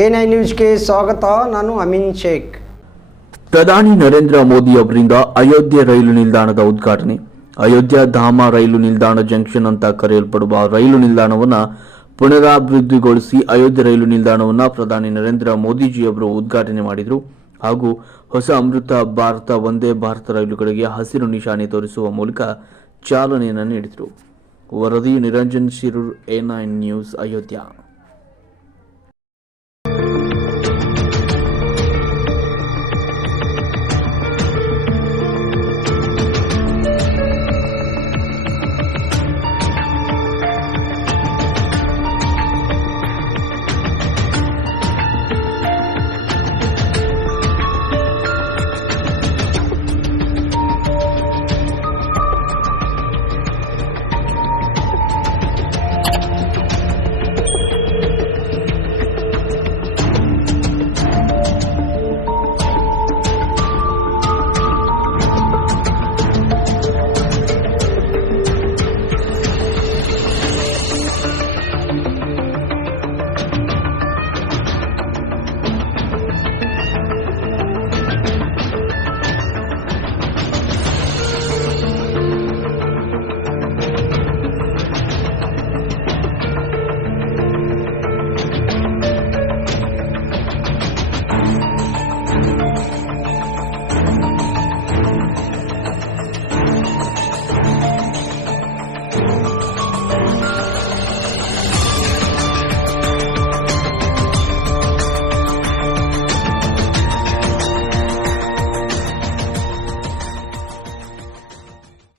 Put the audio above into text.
A9 ನ್ಯೂಸ್ಗೆ ಸ್ವಾಗತ. ನಾನು ಅಮೀನ್ ಶೇಖ್. ಪ್ರಧಾನಿ ನರೇಂದ್ರ ಮೋದಿ ಅವರಿಂದ ಅಯೋಧ್ಯೆ ರೈಲು ನಿಲ್ದಾಣದ ಉದ್ಘಾಟನೆ. ಅಯೋಧ್ಯ ಧಾಮ ರೈಲು ನಿಲ್ದಾಣ ಜಂಕ್ಷನ್ ಅಂತ ಕರೆಯಲ್ಪಡುವ ರೈಲು ನಿಲ್ದಾಣವನ್ನು ಪುನರಾಭಿವೃದ್ಧಿಗೊಳಿಸಿ ಅಯೋಧ್ಯೆ ರೈಲು ನಿಲ್ದಾಣವನ್ನು ಪ್ರಧಾನಿ ನರೇಂದ್ರ ಮೋದಿಜಿ ಅವರು ಉದ್ಘಾಟನೆ ಮಾಡಿದರು ಹಾಗೂ ಹೊಸ ಅಮೃತ ಭಾರತ ವಂದೇ ಭಾರತ ರೈಲುಗಳಿಗೆ ಹಸಿರು ನಿಶಾನೆ ತೋರಿಸುವ ಮೂಲಕ ಚಾಲನೆಯನ್ನು ನೀಡಿದರು. ವರದಿ ನಿರಂಜನ್ ಶಿರೂರ್, A9 ನ್ಯೂಸ್, ಅಯೋಧ್ಯ.